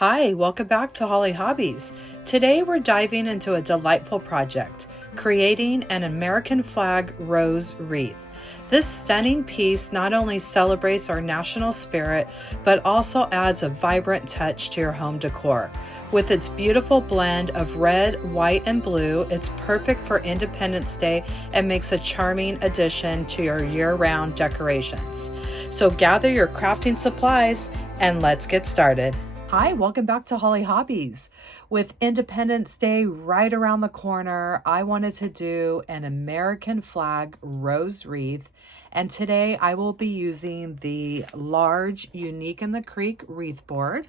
Hi, welcome back to Hollie Hobbies. Today we're diving into a delightful project, creating an American flag rose wreath. This stunning piece not only celebrates our national spirit, but also adds a vibrant touch to your home decor. With its beautiful blend of red, white, and blue, it's perfect for Independence Day and makes a charming addition to your year-round decorations. So gather your crafting supplies and let's get started. Hi, welcome back to Hollie Hobbies. With Independence Day right around the corner, I wanted to do an American flag rose wreath. And today I will be using the large Unique in the Creek wreath board.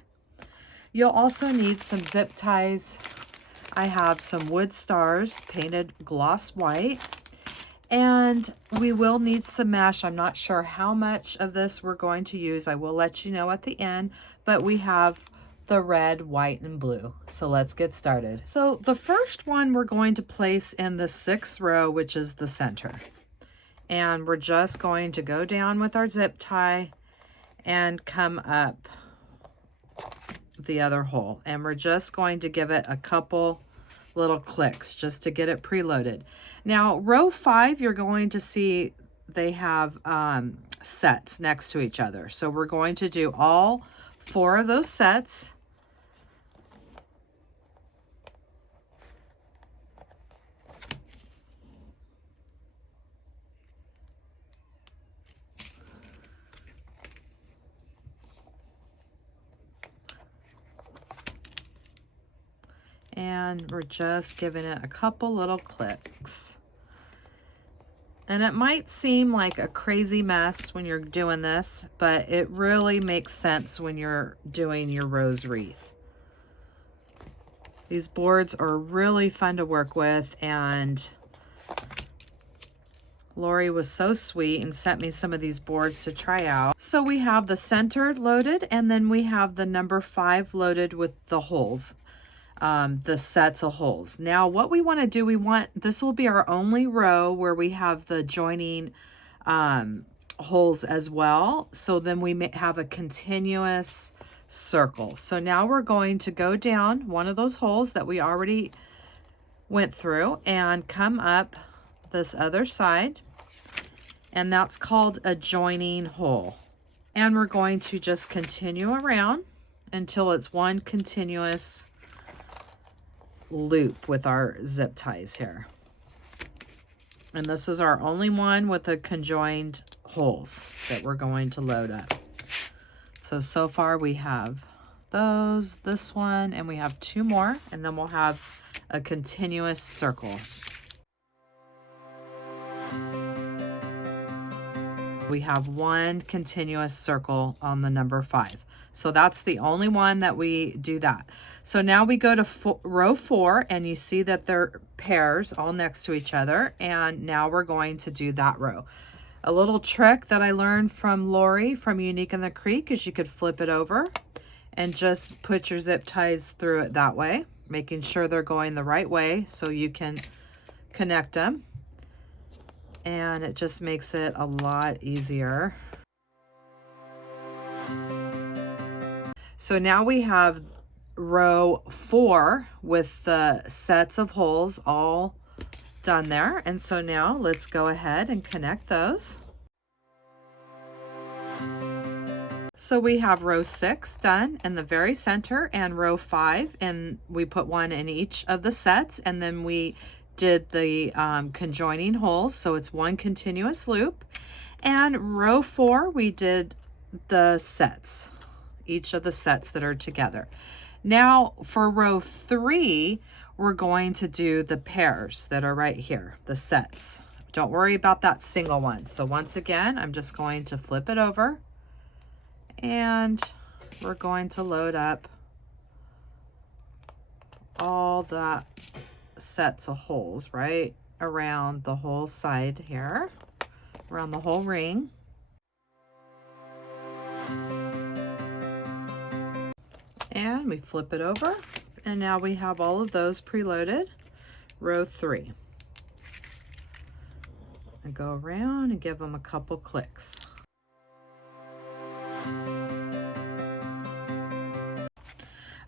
You'll also need some zip ties. I have some wood stars painted gloss white. And we will need some mesh. I'm not sure how much of this we're going to use. I will let you know at the end, but we have the red, white, and blue. So let's get started. So the first one we're going to place in the 6th row, which is the center. And we're just going to go down with our zip tie and come up the other hole. And we're just going to give it a couple little clicks just to get it preloaded. Now, row 5, you're going to see they have sets next to each other. So we're going to do all 4 of those sets. And we're just giving it a couple little clicks. And it might seem like a crazy mess when you're doing this, but it really makes sense when you're doing your rose wreath. These boards are really fun to work with, and Lori was so sweet and sent me some of these boards to try out. So we have the center loaded, and then we have the number 5 loaded with the holes. The sets of holes. Now what we want to do, this will be our only row where we have the joining holes as well. So then we may have a continuous circle. So now we're going to go down one of those holes that we already went through and come up this other side. And that's called a joining hole. And we're going to just continue around until it's one continuous loop with our zip ties here. And this is our only one with the conjoined holes that we're going to load up. So far we have those, this one, and we have 2 more, and then we'll have a continuous circle. We have one continuous circle on the number 5. So that's the only one that we do that. So now we go to row 4, and you see that they're pairs all next to each other. And now we're going to do that row. A little trick that I learned from Lori from Unique in the Creek is you could flip it over and just put your zip ties through it that way, making sure they're going the right way so you can connect them. And it just makes it a lot easier. So now we have row 4 with the sets of holes all done there. And so now let's go ahead and connect those. So we have row 6 done in the very center, and row 5, and we put one in each of the sets, and then we did the conjoining holes, so it's one continuous loop. And row 4, we did the sets, each of the sets that are together. Now for row 3, we're going to do the pairs that are right here, the sets. Don't worry about that single one. So once again, I'm just going to flip it over, and we're going to load up all the sets of holes right around the whole side here, around the whole ring. And we flip it over, and now we have all of those preloaded. Row 3. I go around and give them a couple clicks.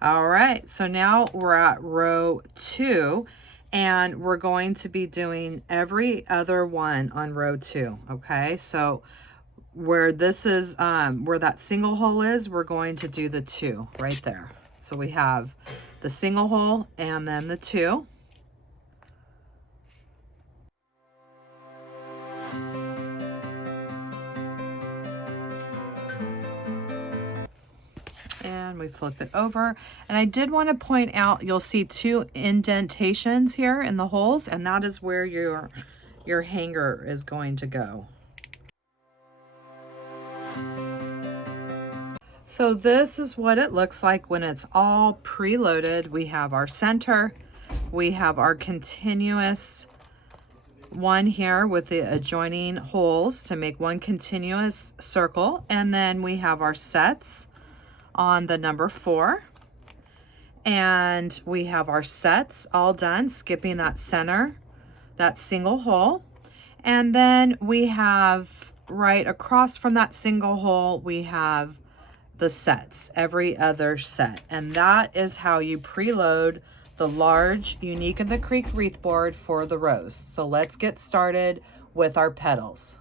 All right, so now we're at row 2, and we're going to be doing every other one on row 2, okay? So where this is, where that single hole is, we're going to do the 2 right there. So we have the single hole and then the 2. And we flip it over. And I did want to point out, you'll see 2 indentations here in the holes, and that is where your hanger is going to go. So this is what it looks like when it's all preloaded. We have our center, we have our continuous one here with the adjoining holes to make one continuous circle, and then we have our sets on the number 4, and we have our sets all done, skipping that center, that single hole. And then we have right across from that single hole, we have the sets, every other set. And that is how you preload the large Unique in the Creek wreath board for the rose. So let's get started with our petals.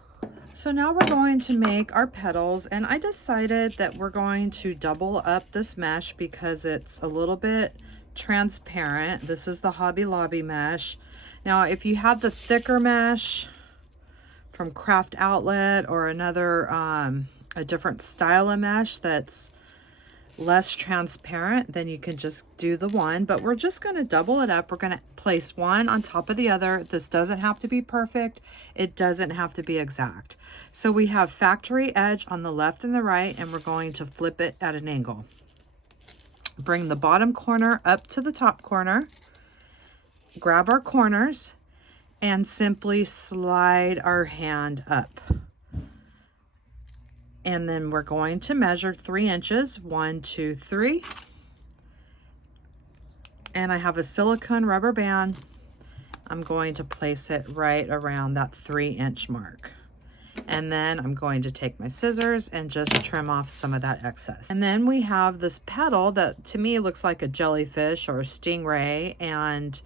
So now we're going to make our petals, and I decided that we're going to double up this mesh because it's a little bit transparent. This is the Hobby Lobby mesh. Now, if you have the thicker mesh from Craft Outlet or another, a different style of mesh that's less transparent, then you can just do the one, but we're just going to double it up. We're going to place one on top of the other. This doesn't have to be perfect. It doesn't have to be exact. So we have factory edge on the left and the right, and we're going to flip it at an angle. Bring the bottom corner up to the top corner, grab our corners, and simply slide our hand up. And then we're going to measure 3 inches, 1, 2, 3. And I have a silicone rubber band. I'm going to place it right around that 3-inch mark. And then I'm going to take my scissors and just trim off some of that excess. And then we have this petal that to me looks like a jellyfish or a stingray, and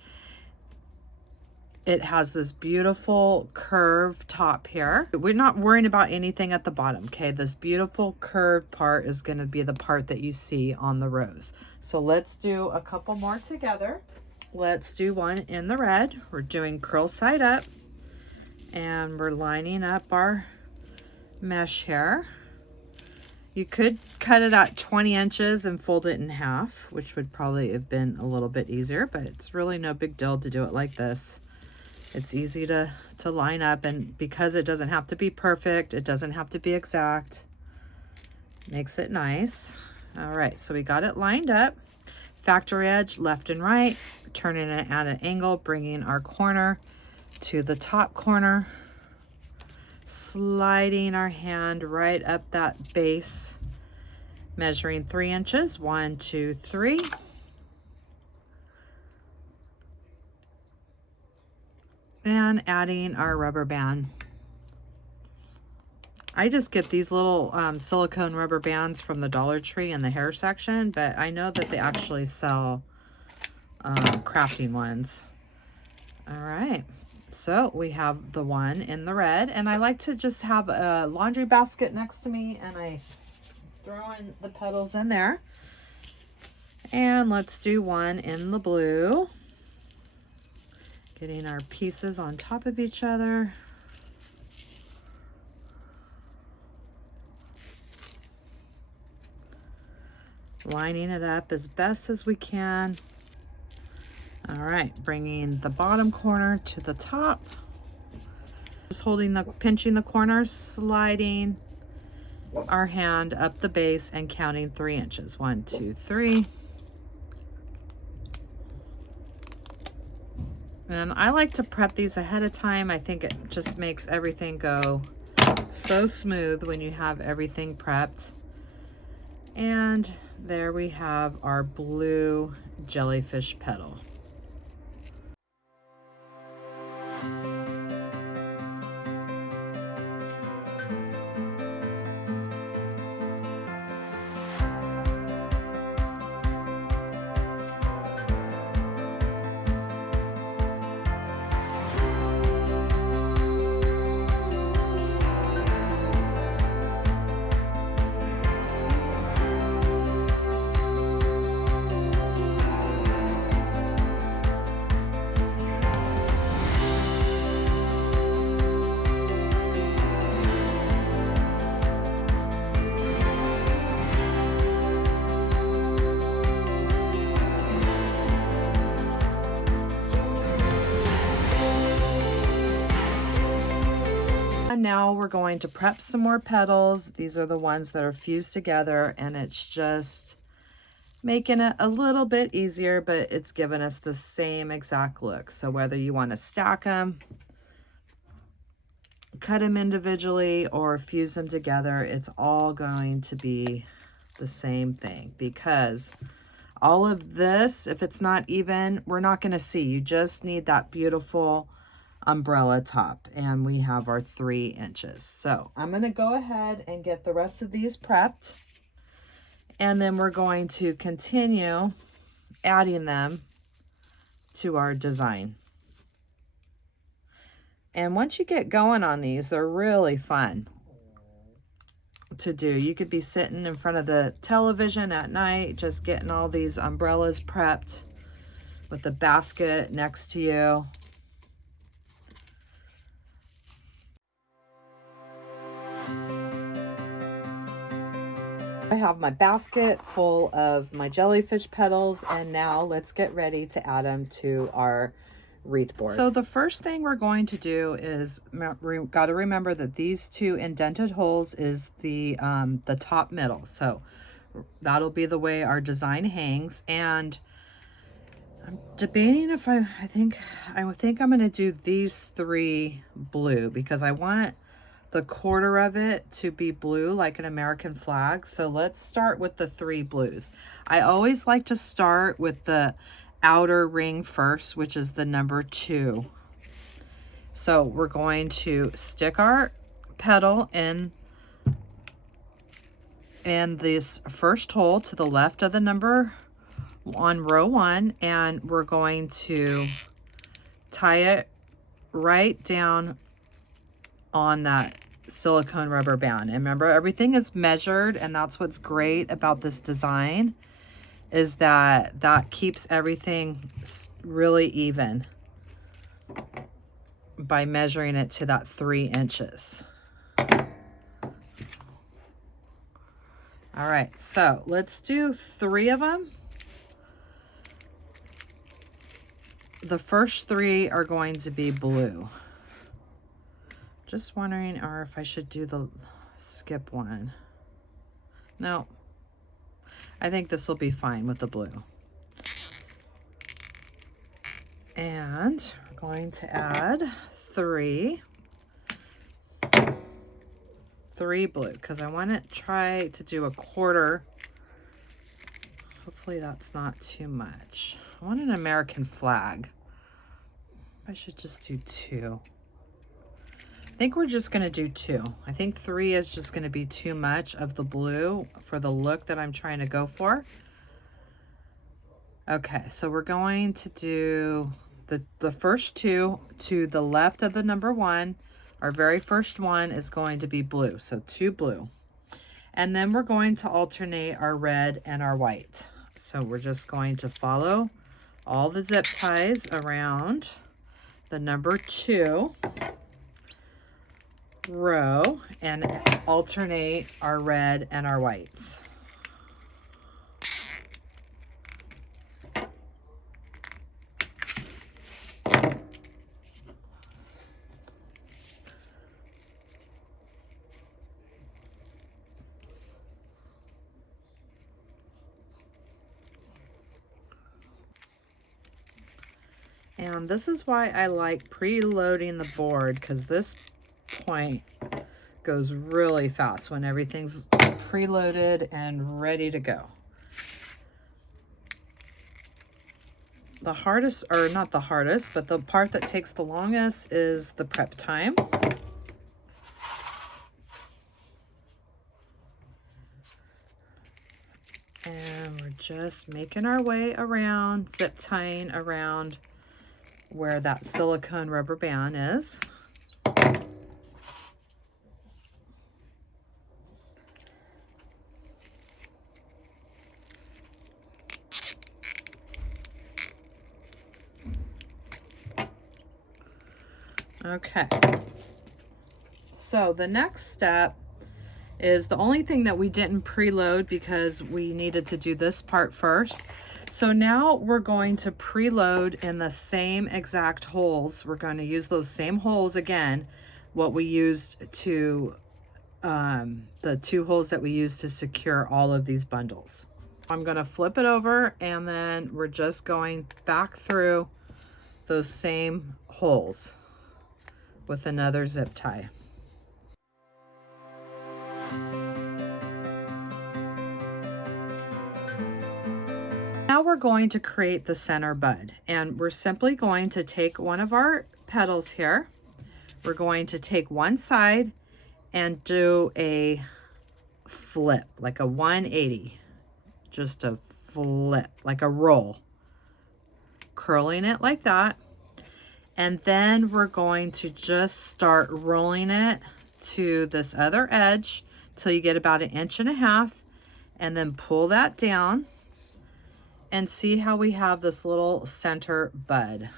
it has this beautiful curved top here. We're not worrying about anything at the bottom, okay? This beautiful curved part is gonna be the part that you see on the rose. So let's do a couple more together. Let's do one in the red. We're doing curl side up, and we're lining up our mesh here. You could cut it at 20 inches and fold it in half, which would probably have been a little bit easier, but it's really no big deal to do it like this. It's easy to line up, and because it doesn't have to be perfect, it doesn't have to be exact, makes it nice. All right, so we got it lined up. Factory edge left and right, turning it at an angle, bringing our corner to the top corner, sliding our hand right up that base, measuring 3 inches, 1, 2, 3. And adding our rubber band. I just get these little silicone rubber bands from the Dollar Tree in the hair section, but I know that they actually sell crafting ones. All right, so we have the one in the red, and I like to just have a laundry basket next to me, and I throw in the petals in there. And let's do one in the blue. Getting our pieces on top of each other. Lining it up as best as we can. All right, bringing the bottom corner to the top. Just pinching the corners, sliding our hand up the base and counting 3 inches. 1, 2, 3. And I like to prep these ahead of time. I think it just makes everything go so smooth when you have everything prepped. And there we have our blue jellyfish petal. And now we're going to prep some more petals. These are the ones that are fused together, and it's just making it a little bit easier, but it's giving us the same exact look. So whether you want to stack them, cut them individually, or fuse them together, it's all going to be the same thing, because all of this, if it's not even, we're not going to see. You just need that beautiful umbrella top, and we have our 3 inches. So I'm going to go ahead and get the rest of these prepped, and then we're going to continue adding them to our design. And once you get going on these, they're really fun to do. You could be sitting in front of the television at night, just getting all these umbrellas prepped with the basket next to you. I have my basket full of my jellyfish petals, and now let's get ready to add them to our wreath board. So the first thing we're going to do is, got to remember that these 2 indented holes is the top middle. So that'll be the way our design hangs. And I'm debating if I think I'm going to do these 3 blue, because I want the quarter of it to be blue like an American flag. So let's start with the 3 blues. I always like to start with the outer ring first, which is the number 2. So we're going to stick our petal in this first hole to the left of the number on row 1, and we're going to tie it right down on that silicone rubber band. And remember, everything is measured, and that's what's great about this design, is that keeps everything really even by measuring it to that 3 inches. All right, so let's do 3 of them. The first 3 are going to be blue. Just wondering, or if I should do the skip one. No, I think this will be fine with the blue. And we're going to add 3 blue, because I want to try to do a quarter. Hopefully that's not too much. I want an American flag. I should just do 2. I think we're just going to do 2. I think 3 is just going to be too much of the blue for the look that I'm trying to go for. Okay, so we're going to do the first 2 to the left of the number 1. Our very first one is going to be blue, so 2 blue. And then we're going to alternate our red and our white. So we're just going to follow all the zip ties around the number 2 row and alternate our red and our whites. And this is why I like preloading the board, because this point goes really fast when everything's preloaded and ready to go. The hardest, or not the hardest, but the part that takes the longest is the prep time. And we're just making our way around, zip tying around where that silicone rubber band is. Okay, so the next step is the only thing that we didn't preload because we needed to do this part first. So now we're going to preload in the same exact holes. We're going to use those same holes again, what we used to, the 2 holes that we used to secure all of these bundles. I'm gonna flip it over, and then we're just going back through those same holes with another zip tie. Now we're going to create the center bud, and we're simply going to take one of our petals here. We're going to take one side and do a flip, like a 180, just a flip, like a roll, curling it like that. And then we're going to just start rolling it to this other edge till you get about 1.5 inches, and then pull that down. And see how we have this little center bud.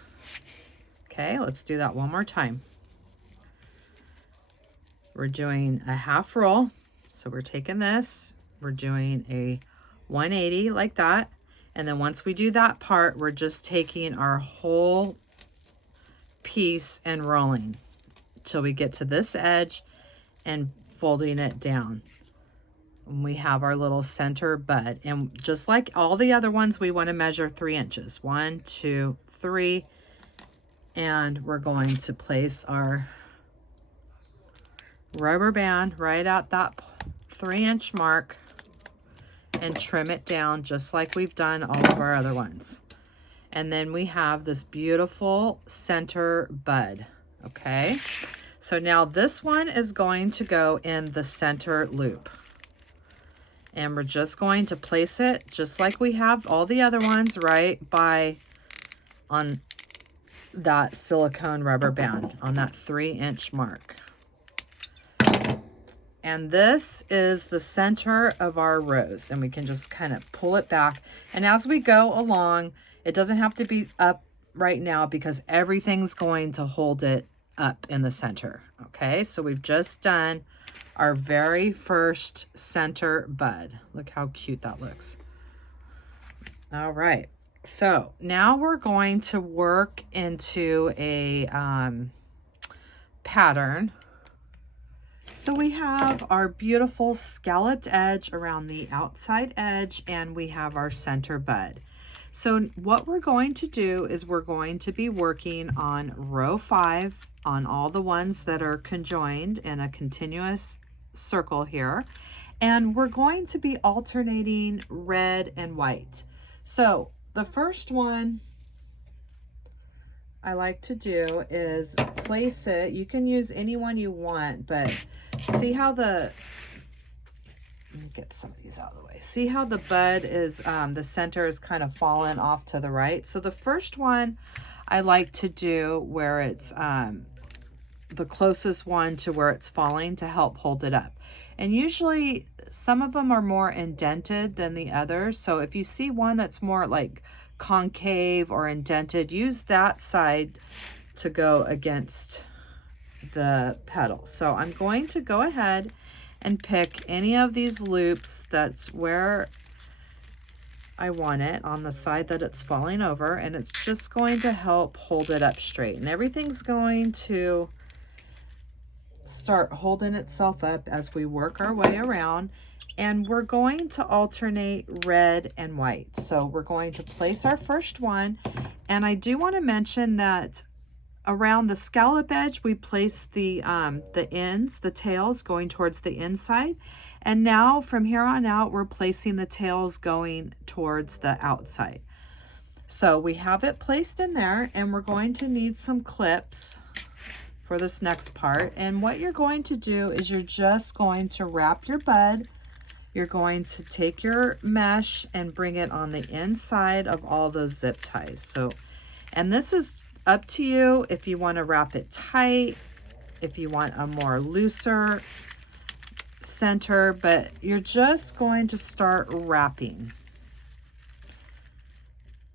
Okay, let's do that one more time. We're doing a half roll. So we're taking this, we're doing a 180 like that. And then once we do that part, we're just taking our whole piece and rolling till we get to this edge and folding it down. We have our little center bud, and just like all the other ones, we want to measure 3 inches. 1, 2, 3, and we're going to place our rubber band right at that 3-inch mark and trim it down just like we've done all of our other ones. And then we have this beautiful center bud. Okay, so now this one is going to go in the center loop. And we're just going to place it just like we have all the other ones, right by on that silicone rubber band on that 3-inch mark. And this is the center of our rose, and we can just kind of pull it back. And as we go along, it doesn't have to be up right now because everything's going to hold it up in the center. Okay, so we've just done our very first center bud. Look how cute that looks. All right, so now we're going to work into a pattern. So we have our beautiful scalloped edge around the outside edge, and we have our center bud. So what we're going to do is we're going to be working on row 5 on all the ones that are conjoined in a continuous circle here, and we're going to be alternating red and white. So the first one I like to do is place it. You can use any one you want, but see how let me get some of these out of the way. See how the bud is, the center is kind of fallen off to the right. So the first one I like to do where it's the closest one to where it's falling to help hold it up. And usually some of them are more indented than the others. So if you see one that's more like concave or indented, use that side to go against the petal. So I'm going to go ahead and pick any of these loops that's where I want it on the side that it's falling over, and it's just going to help hold it up straight, and everything's going to start holding itself up as we work our way around. And we're going to alternate red and white. So we're going to place our first one, and I do want to mention that around the scallop edge we place the ends, the tails going towards the inside, and now from here on out we're placing the tails going towards the outside. So we have it placed in there, and we're going to need some clips for this next part. And what you're going to do is you're just going to wrap your bud. You're going to take your mesh and bring it on the inside of all those zip ties. So, and this is up to you if you want to wrap it tight, if you want a more looser center, but you're just going to start wrapping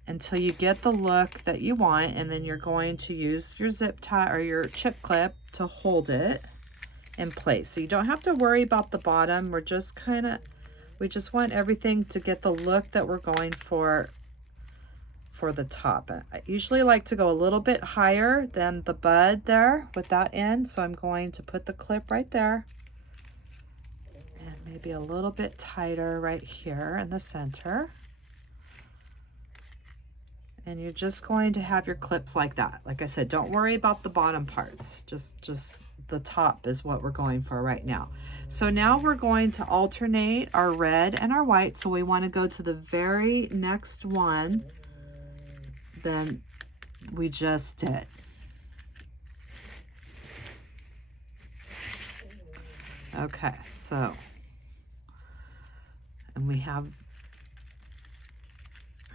until you get the look that you want, and then you're going to use your zip tie or your chip clip to hold it in place. So you don't have to worry about the bottom. We're just we just want everything to get the look that we're going for for the top. I usually like to go a little bit higher than the bud there with that end, so I'm going to put the clip right there and maybe a little bit tighter right here in the center. And you're just going to have your clips like that. Like I said, don't worry about the bottom parts. Just the top is what we're going for right now. So now we're going to alternate our red and our white. So we want to go to the very next one than we just did. Okay, so, and we have,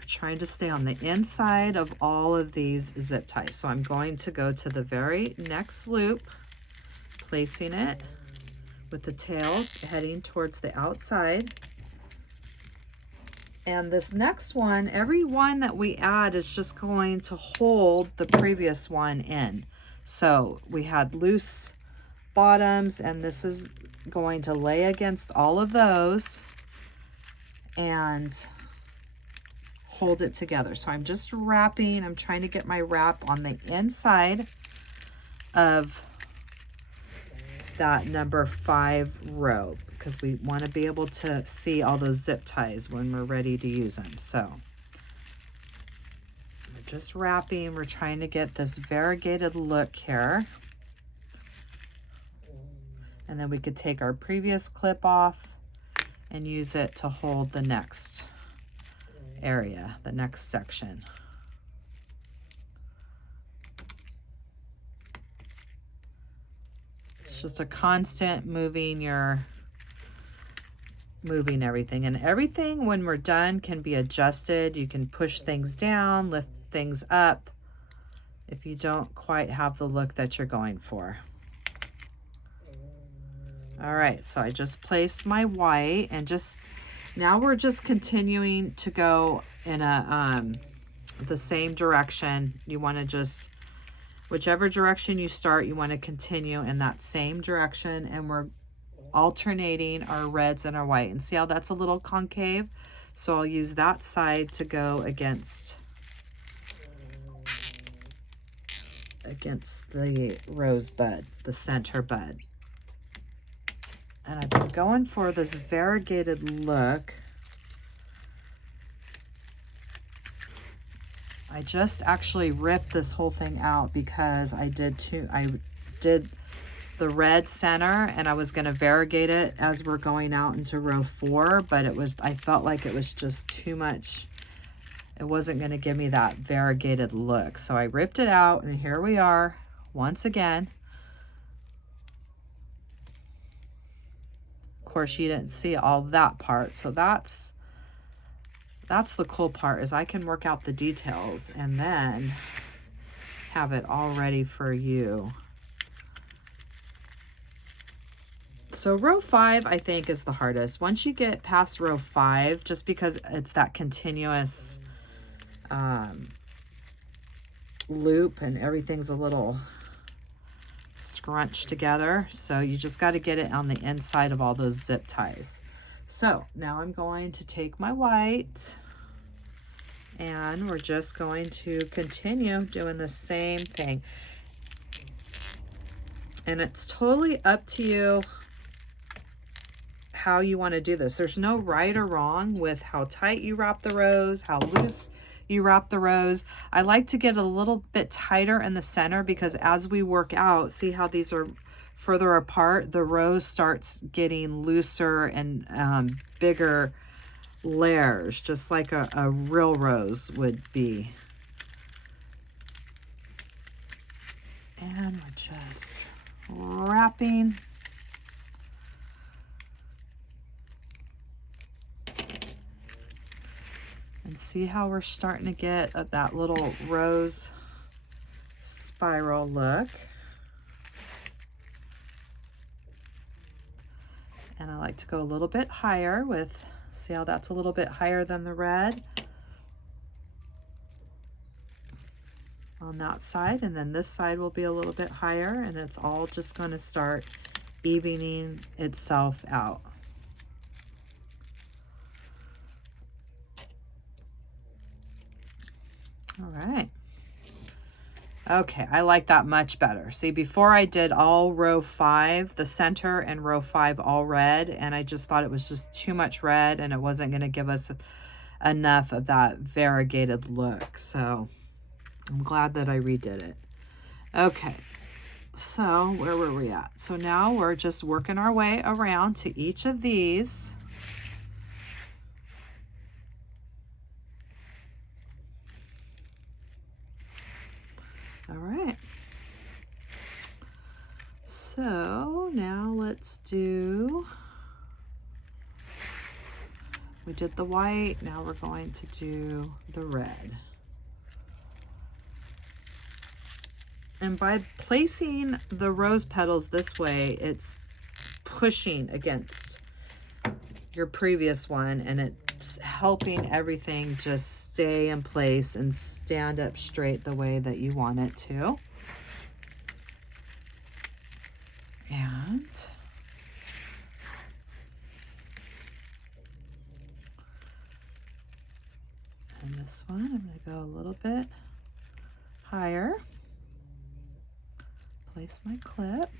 trying to stay on the inside of all of these zip ties. So I'm going to go to the very next loop, placing it with the tail heading towards the outside. And this next one, every one that we add is just going to hold the previous one in. So we had loose bottoms, and this is going to lay against all of those and hold it together. So I'm just wrapping, I'm trying to get my wrap on the inside of that number 5 row, because we want to be able to see all those zip ties when we're ready to use them. So we're just wrapping, we're trying to get this variegated look here. And then we could take our previous clip off and use it to hold the next area, the next section. It's just a constant moving everything, and everything when we're done can be adjusted. You can push things down, lift things up if you don't quite have the look that you're going for. All right, so I just placed my white, and just now we're just continuing to go in a the same direction. You want to just, whichever direction you start, you want to continue in that same direction, and we're alternating our reds and our white. And see how that's a little concave? So I'll use that side to go against the rosebud, the center bud. And I've been going for this variegated look. I just actually ripped this whole thing out because I did the red center, and I was going to variegate it as we're going out into row 4, but I felt like it was just too much. It wasn't going to give me that variegated look. So I ripped it out, and here we are once again. Of course, you didn't see all that part, so that's the cool part, is I can work out the details and then have it all ready for you. So row 5, I think, is the hardest. Once you get past row 5, just because it's that continuous loop and everything's a little scrunched together, so you just got to get it on the inside of all those zip ties. So now I'm going to take my white, and we're just going to continue doing the same thing. And it's totally up to you how you want to do this. There's no right or wrong with how tight you wrap the rows, how loose you wrap the rows. I like to get a little bit tighter in the center, because as we work out, see how these are further apart, the rose starts getting looser and bigger layers, just like a real rose would be. And we're just wrapping. And see how we're starting to get that little rose spiral look. And I like to go a little bit higher with, see how that's a little bit higher than the red on that side, and then this side will be a little bit higher, and it's all just going to start evening itself out. All right. Okay, I like that much better. See, before I did all row 5, the center, and row 5 all red, and I just thought it was just too much red and it wasn't going to give us enough of that variegated look. So I'm glad that I redid it. Okay, so where were we at? So now we're just working our way around to each of these. All right. So now let's do, we did the white, now we're going to do the red. And by placing the rose petals this way, it's pushing against your previous one, and it's helping everything just stay in place and stand up straight the way that you want it to. And this one, I'm going to go a little bit higher. Place my clip.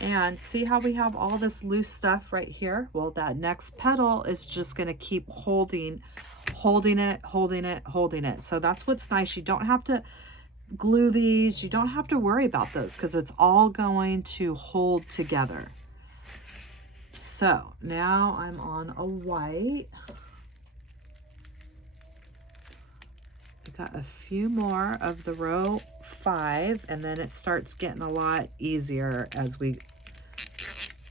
And see how we have all this loose stuff right here? Well, that next petal is just going to keep holding it. So that's what's nice. You don't have to glue these. You don't have to worry about those because it's all going to hold together. So now I'm on a white. I got a few more of the row 5, and then it starts getting a lot easier as we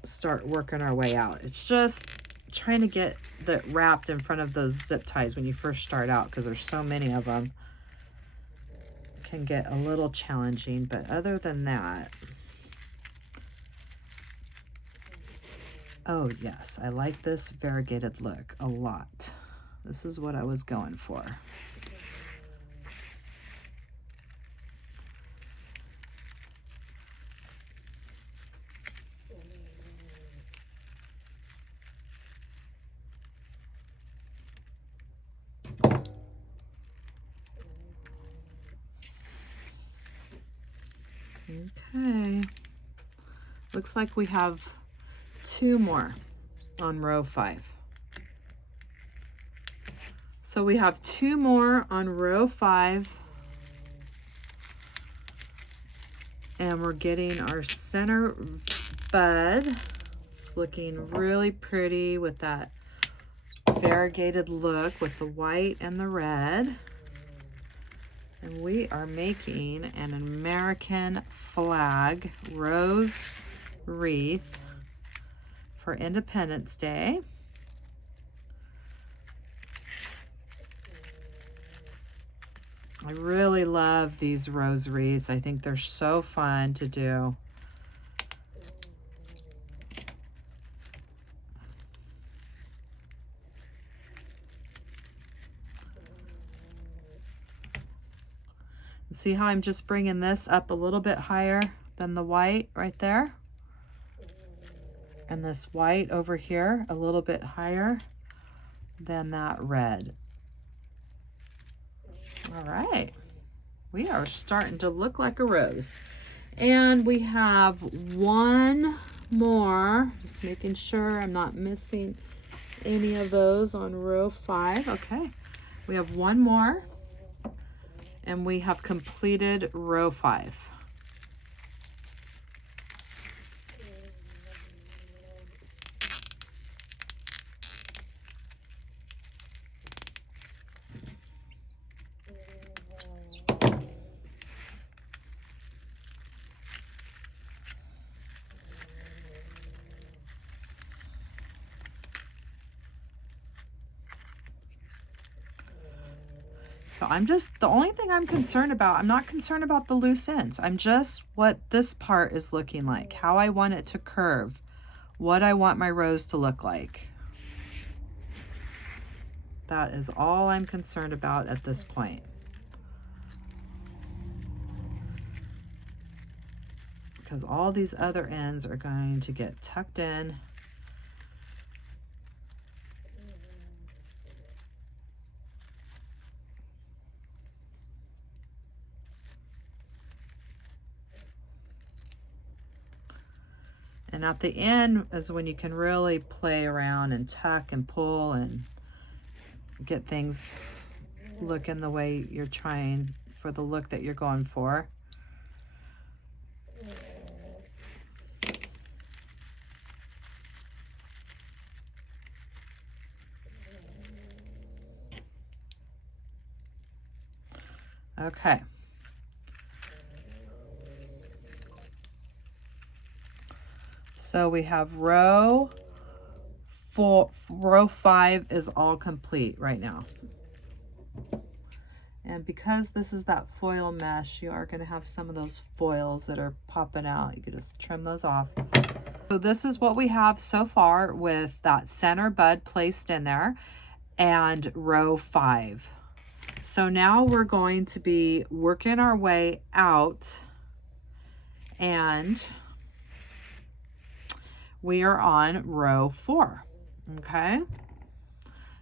start working our way out. It's just trying to get that wrapped in front of those zip ties when you first start out, because there's so many of them. It can get a little challenging, but other than that, oh yes, I like this variegated look a lot. This is what I was going for. Okay, looks like we have 2 more on row 5. So we have 2 more on row 5, and we're getting our center bud. It's looking really pretty with that variegated look with the white and the red. And we are making an American flag rose wreath for Independence Day. I really love these rose wreaths. I think they're so fun to do. See how I'm just bringing this up a little bit higher than the white right there? And this white over here a little bit higher than that red. All right, we are starting to look like a rose. And we have 1 more, just making sure I'm not missing any of those on row 5. Okay, we have 1 more. And we have completed row 5. So I'm just, the only thing I'm concerned about, I'm not concerned about the loose ends. I'm just what this part is looking like, how I want it to curve, what I want my rose to look like. That is all I'm concerned about at this point. Because all these other ends are going to get tucked in at the end is when you can really play around and tuck and pull and get things looking the way you're trying for the look that you're going for. Okay. So we have row 5 is all complete right now. And because this is that foil mesh, you are going to have some of those foils that are popping out. You can just trim those off. So this is what we have so far with that center bud placed in there and row 5. So now we're going to be working our way out, and we are on row 4. Okay,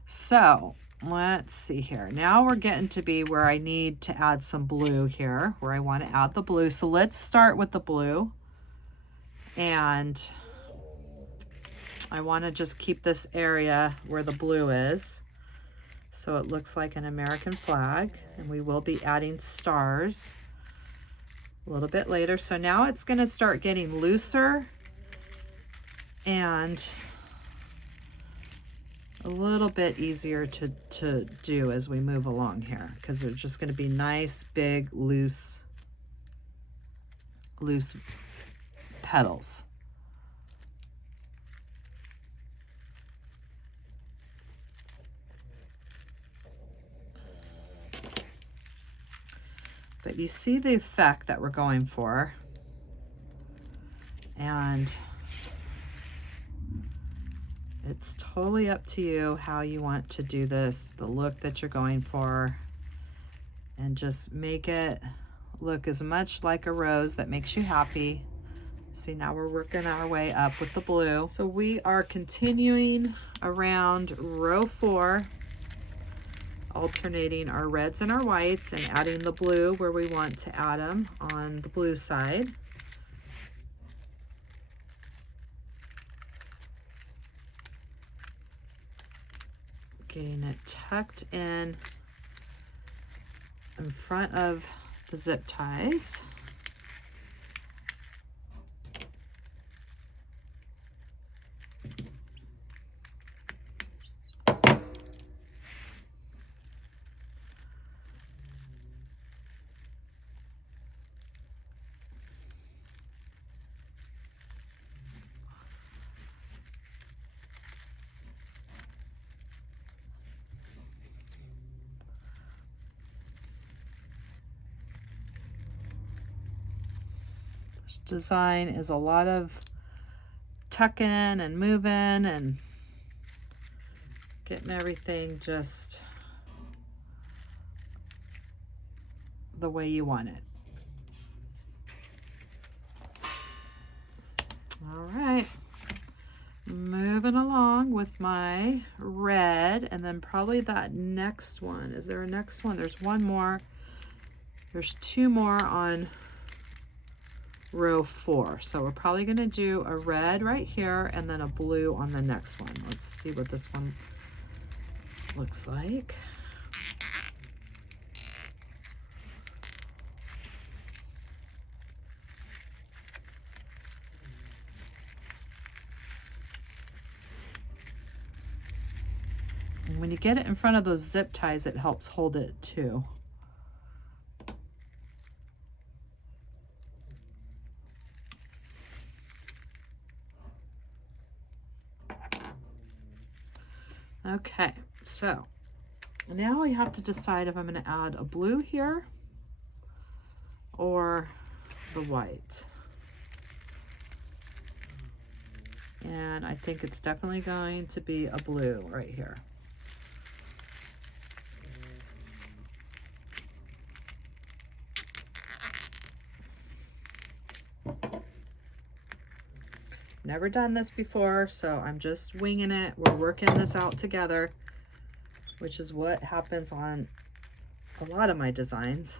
so let's see here. Now we're getting to be where I need to add some blue here, where I want to add the blue. So let's start with the blue, and I want to just keep this area where the blue is, so it looks like an American flag, and we will be adding stars a little bit later. So now it's going to start getting looser and a little bit easier to do as we move along here, because they're just going to be nice, big, loose petals. But you see the effect that we're going for, and it's totally up to you how you want to do this, the look that you're going for, and just make it look as much like a rose that makes you happy. See, now we're working our way up with the blue. So we are continuing around row 4, alternating our reds and our whites and adding the blue where we want to add them on the blue side. Getting it tucked in front of the zip ties. Design is a lot of tucking and moving and getting everything just the way you want it. All right, moving along with my red, and then probably that next one. Is there a next one? There's one more. There's 2 more on row 4. So we're probably going to do a red right here and then a blue on the next one. Let's see what this one looks like. And when you get it in front of those zip ties, it helps hold it too. Okay, so now we have to decide if I'm going to add a blue here or the white. And I think it's definitely going to be a blue right here. Never done this before, so I'm just winging it. We're working this out together, which is what happens on a lot of my designs.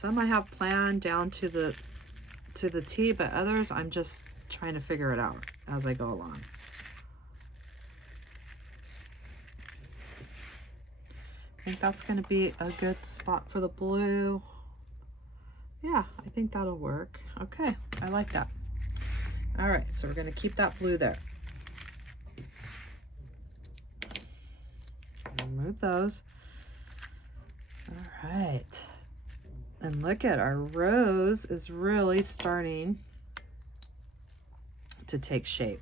Some I have planned down to the T, but others I'm just trying to figure it out as I go along. I think that's going to be a good spot for the blue. Yeah, I think that'll work. Okay, I like that. All right, so we're going to keep that blue there. Remove those. All right. And look at our rose is really starting to take shape.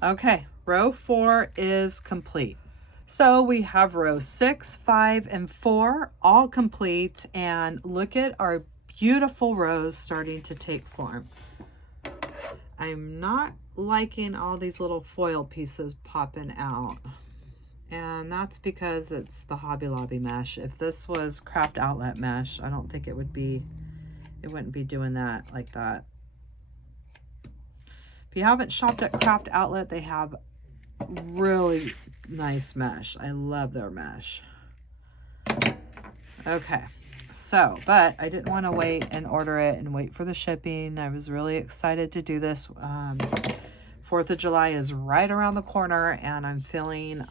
Okay, row 4 is complete. So we have row 6, 5, and 4 all complete, and look at our beautiful rose starting to take form. I'm not liking all these little foil pieces popping out, and that's because it's the Hobby Lobby mesh. If this was Craft Outlet mesh, I don't think it wouldn't be doing that like that. If you haven't shopped at Craft Outlet, they have really nice mesh. I love their mesh. Okay, so, but I didn't want to wait and order it and wait for the shipping. I was really excited to do this. 4th of July is right around the corner, and I'm feeling,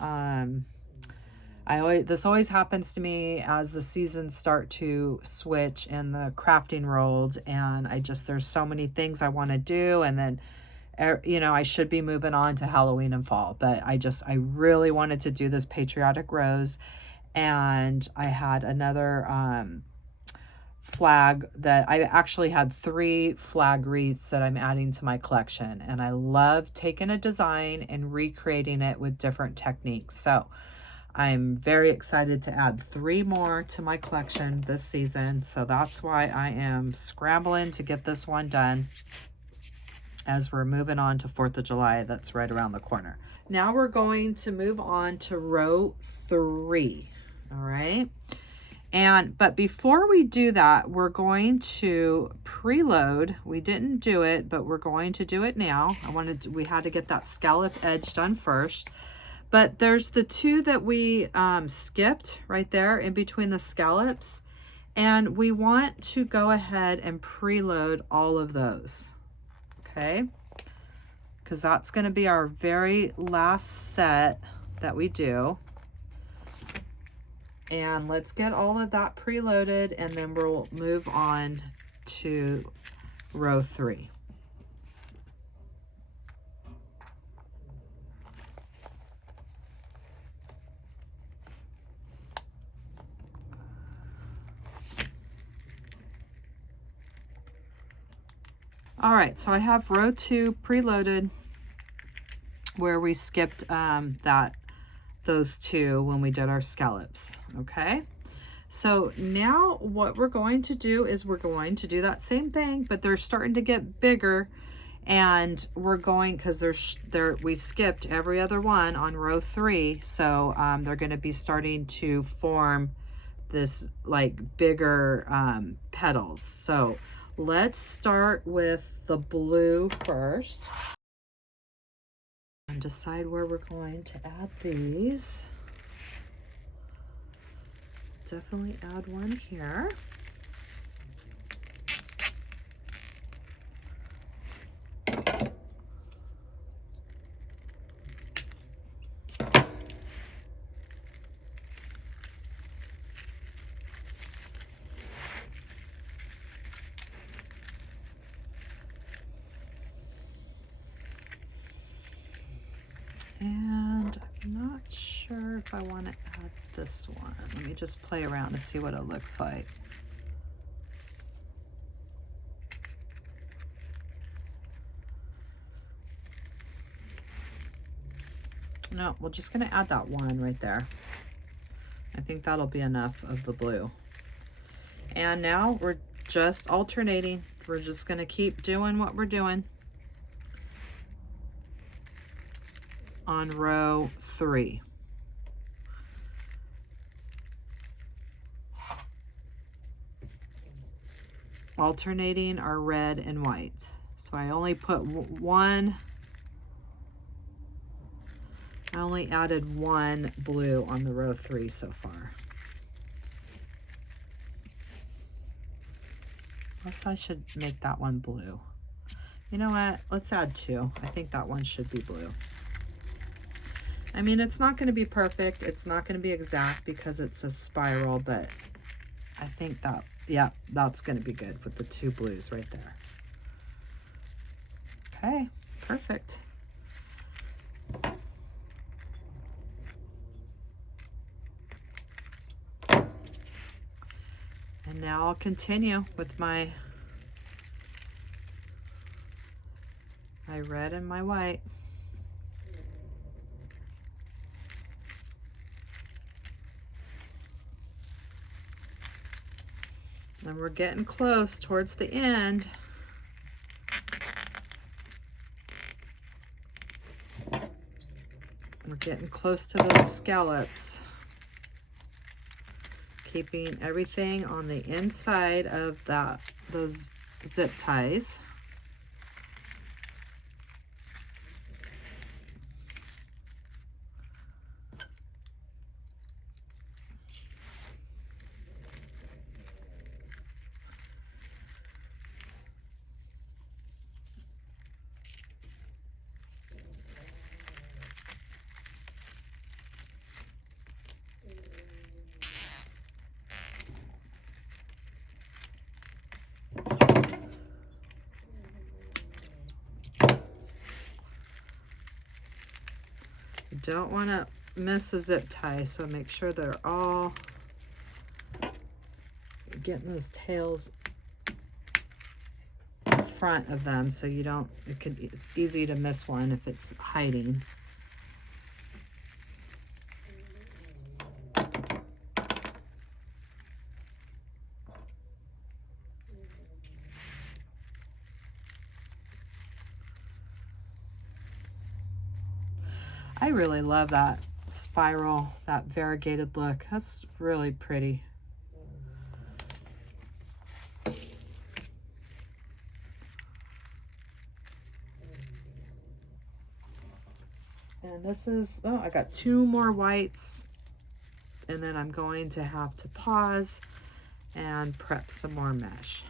this always happens to me as the seasons start to switch in the crafting world, and there's so many things I want to do, and then you know, I should be moving on to Halloween and fall, but I really wanted to do this patriotic rose. And I had another flag that I actually had 3 flag wreaths that I'm adding to my collection. And I love taking a design and recreating it with different techniques. So I'm very excited to add 3 more to my collection this season. So that's why I am scrambling to get this one done, as we're moving on to 4th of July. That's right around the corner. Now we're going to move on to row 3. All right. But before we do that, we're going to preload. We didn't do it, but we're going to do it now. We had to get that scallop edge done first. But there's the 2 that we skipped right there in between the scallops. And we want to go ahead and preload all of those. Okay, because that's going to be our very last set that we do. And let's get all of that preloaded, and then we'll move on to row 3. All right, so I have row 2 preloaded, where we skipped those 2 when we did our scallops. Okay, so now what we're going to do is we're going to do that same thing, but they're starting to get bigger, and we're going, because we skipped every other one on row 3, so they're going to be starting to form this like bigger petals. So let's start with the blue first and decide where we're going to add these. Definitely add one here. And I'm not sure if I want to add this one. Let me just play around to see what it looks like. No, we're just going to add that one right there. I think that'll be enough of the blue. And now we're just alternating. We're just going to keep doing what we're doing. on row 3. Alternating our red and white. So I only put one, I only added one blue on the row 3 so far. Guess I should make that one blue. You know what? Let's add 2. I think that one should be blue. I mean, it's not going to be perfect. It's not going to be exact because it's a spiral, but I think that, yeah, that's going to be good with the 2 blues right there. Okay, perfect. And now I'll continue with my red and my white. And we're getting close towards the end. We're getting close to those scallops. Keeping everything on the inside of those zip ties. Don't want to miss a zip tie, so make sure they're all getting those tails in front of them, so you don't, it's easy to miss one if it's hiding. I really love that spiral, that variegated look. That's really pretty. And this is, oh, I got 2 more whites, and then I'm going to have to pause and prep some more mesh.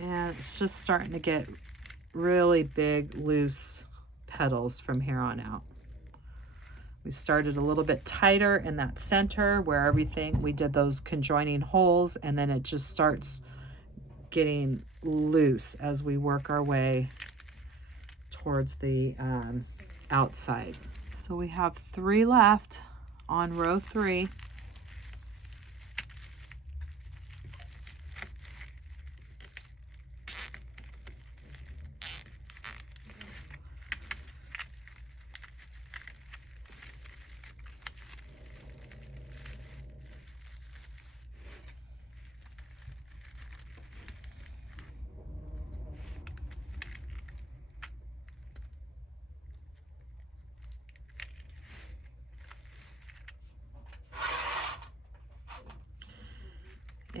And it's just starting to get really big, loose petals from here on out. We started a little bit tighter in that center where everything, we did those conjoining holes, and then it just starts getting loose as we work our way towards the outside. So we have 3 left on row 3.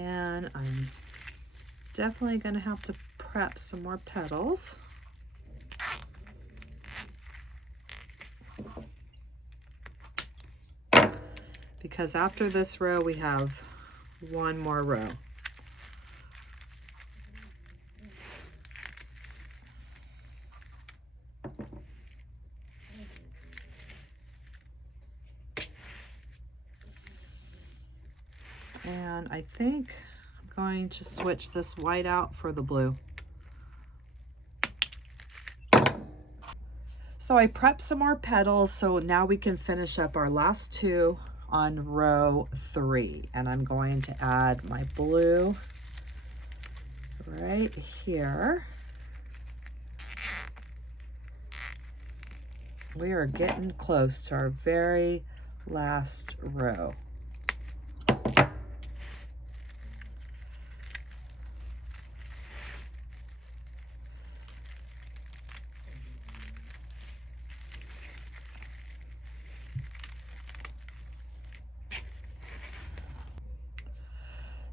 And I'm definitely going to have to prep some more petals. Because after this row, we have 1 more row. And I think I'm going to switch this white out for the blue. So I prepped some more petals, so now we can finish up our last 2 on row 3. And I'm going to add my blue right here. We are getting close to our very last row.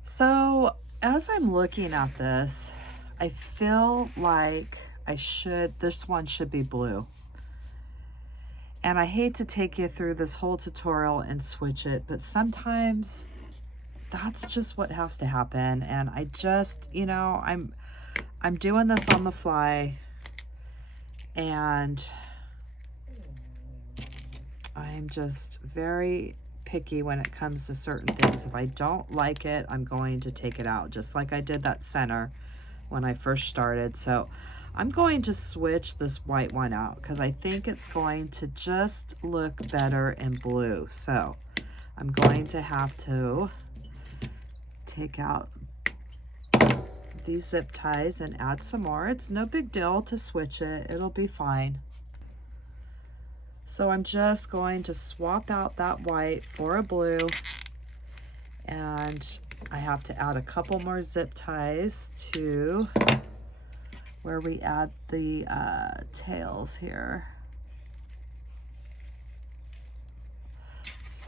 So as I'm looking at this, I feel like this one should be blue. And I hate to take you through this whole tutorial and switch it, but sometimes that's just what has to happen. And I just, you know, I'm doing this on the fly, and I'm just very picky when it comes to certain things. If I don't like it, I'm going to take it out, just like I did that center when I first started. So I'm going to switch this white one out because I think it's going to just look better in blue. So I'm going to have to take out these zip ties and add some more. It's no big deal to switch it. It'll be fine. So I'm just going to swap out that white for a blue, and I have to add a couple more zip ties to where we add the tails here. So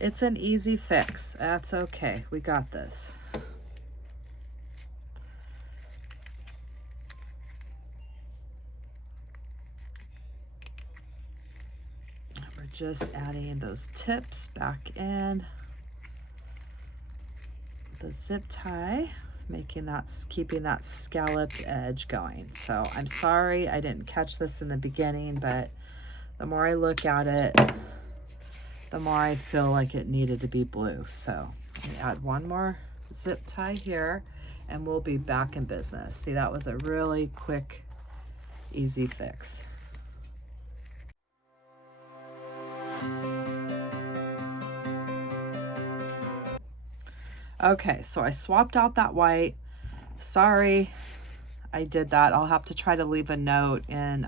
it's an easy fix. That's okay. We got this. We're just adding those tips back in. The zip tie, keeping that scalloped edge going. So I'm sorry I didn't catch this in the beginning, but the more I look at it, the more I feel like it needed to be blue. So let me add one more zip tie here, and we'll be back in business. See, that was a really quick, easy fix. Okay, so I swapped out that white. Sorry I did that. I'll have to try to leave a note in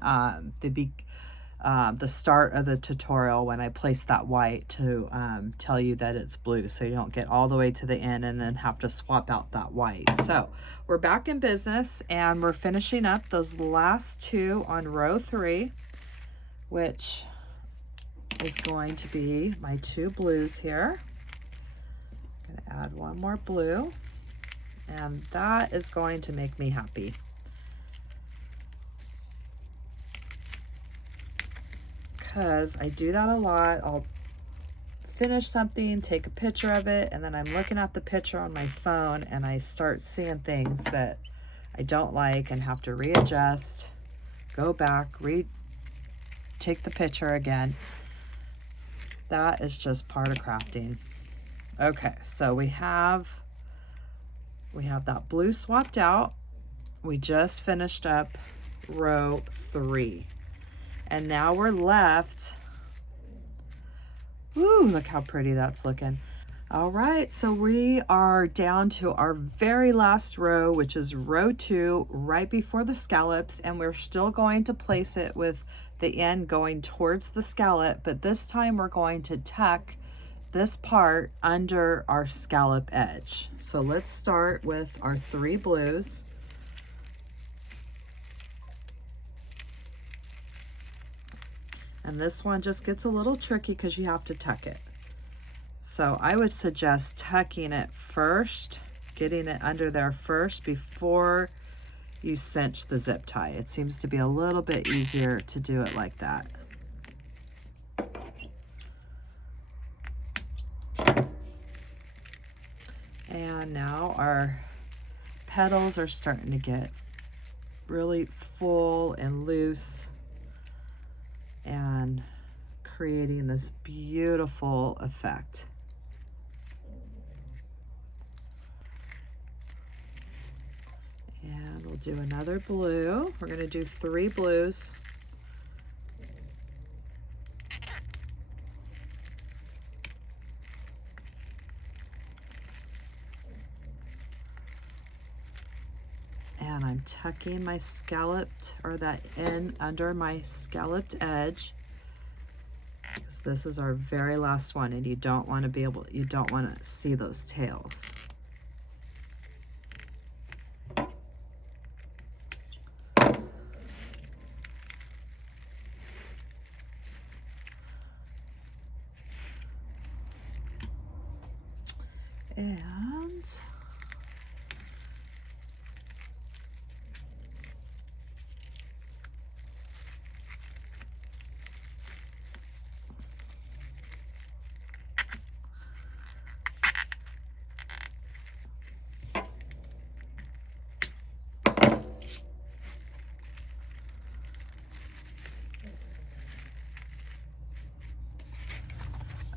the start of the tutorial when I place that white to tell you that it's blue, so you don't get all the way to the end and then have to swap out that white. So we're back in business, and we're finishing up those last two on row 3, which is going to be my 2 blues here. I'm gonna add one more blue, and that is going to make me happy. Because I do that a lot. I'll finish something, take a picture of it, and then I'm looking at the picture on my phone and I start seeing things that I don't like and have to readjust, go back, take the picture again. That is just part of crafting. Okay, so we have that blue swapped out. We just finished up row 3. And now we're left, ooh, look how pretty that's looking. All right, so we are down to our very last row, which is row 2, right before the scallops, and we're still going to place it with the end going towards the scallop, but this time we're going to tuck this part under our scallop edge. So let's start with our 3 blues. And this one just gets a little tricky because you have to tuck it. So I would suggest tucking it first, getting it under there first before you cinch the zip tie. It seems to be a little bit easier to do it like that. And now our petals are starting to get really full and loose, and creating this beautiful effect. And we'll do another blue. We're going to do 3 blues. And I'm tucking my scalloped, or that in under my scalloped edge. Because this is our very last one, and you don't want to see those tails. And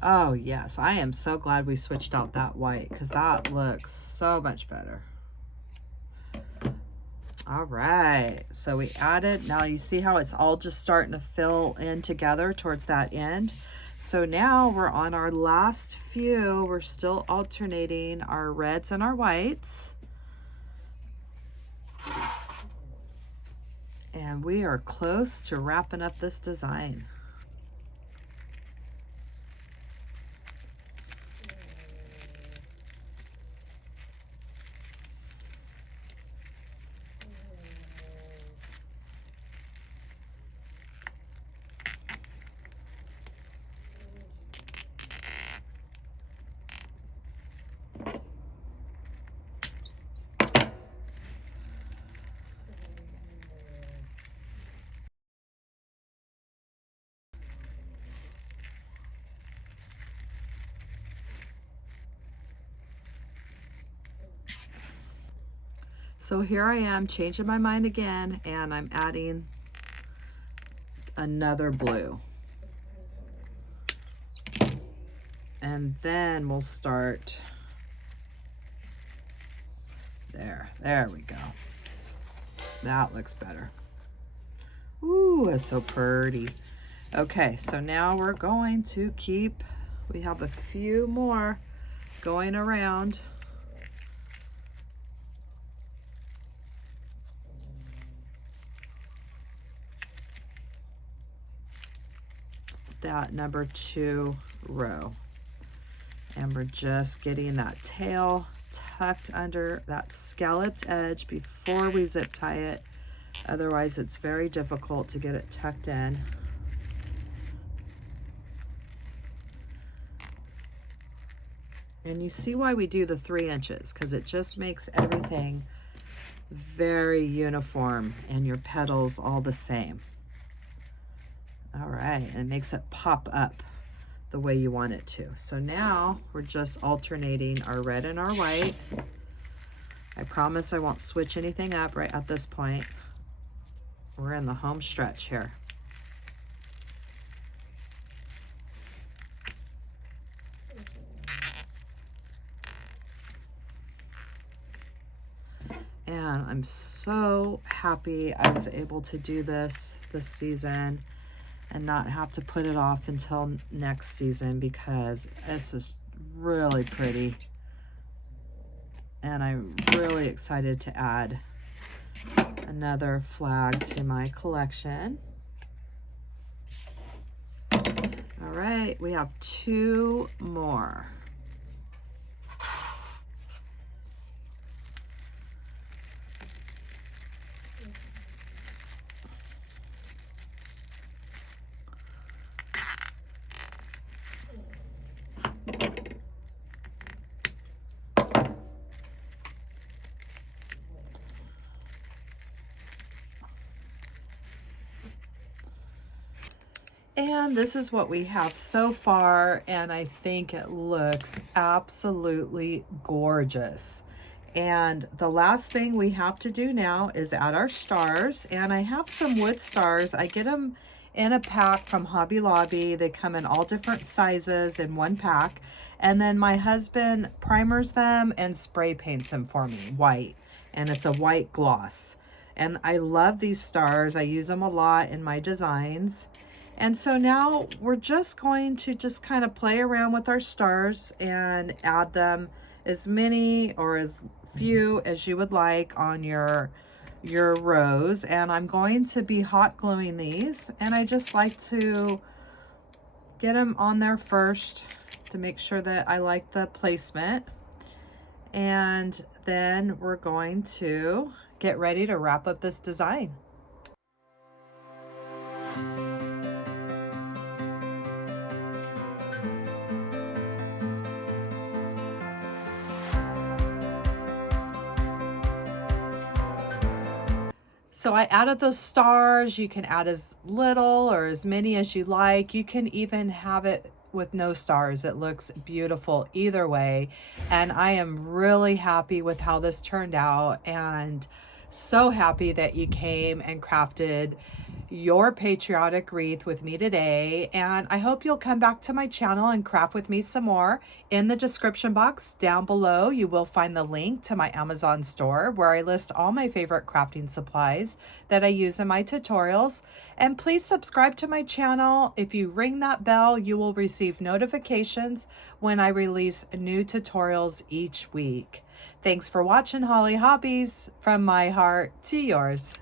oh yes, I am so glad we switched out that white, because that looks so much better. All right, so we added, now you see how it's all just starting to fill in together towards that end. So now we're on our last few. We're still alternating our reds and our whites. And we are close to wrapping up this design. So here I am changing my mind again, and I'm adding another blue. And then we'll start there. There we go. That looks better. Ooh, it's so pretty. Okay, so now we're going to keep, we have a few more going around. That number 2 row, and we're just getting that tail tucked under that scalloped edge before we zip tie it. Otherwise it's very difficult to get it tucked in. And you see why we do the 3 inches, because it just makes everything very uniform and your petals all the same. All right, and it makes it pop up the way you want it to. So now we're just alternating our red and our white. I promise I won't switch anything up right at this point. We're in the home stretch here. And I'm so happy I was able to do this season and not have to put it off until next season, because this is really pretty. And I'm really excited to add another flag to my collection. All right, we have 2 more. And this is what we have so far, and I think it looks absolutely gorgeous. And the last thing we have to do now is add our stars, and I have some wood stars. I get them in a pack from Hobby Lobby. They come in all different sizes in one pack, and then my husband primers them and spray paints them for me white, and it's a white gloss. And I love these stars. I use them a lot in my designs. And so now we're just going to just kind of play around with our stars and add them as many or as few as you would like on your your rose, and I'm going to be hot gluing these, and I just like to get them on there first to make sure that I like the placement, and then we're going to get ready to wrap up this design. So I added those stars. You can add as little or as many as you like. You can even have it with no stars. It looks beautiful either way. And I am really happy with how this turned out, and so happy that you came and crafted your patriotic wreath with me today. And I hope you'll come back to my channel and craft with me some more. In the description box down below, you will find the link to my Amazon store where I list all my favorite crafting supplies that I use in my tutorials. And please subscribe to my channel. If you ring that bell, you will receive notifications when I release new tutorials each week. Thanks for watching Hollie Hobbies, from my heart to yours.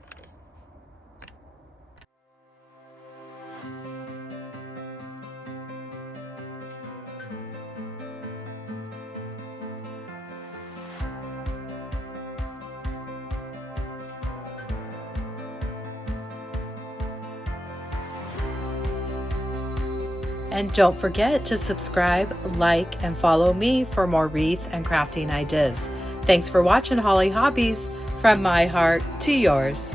And don't forget to subscribe, like, and follow me for more wreath and crafting ideas. Thanks for watching Hollie Hobbies, from my heart to yours.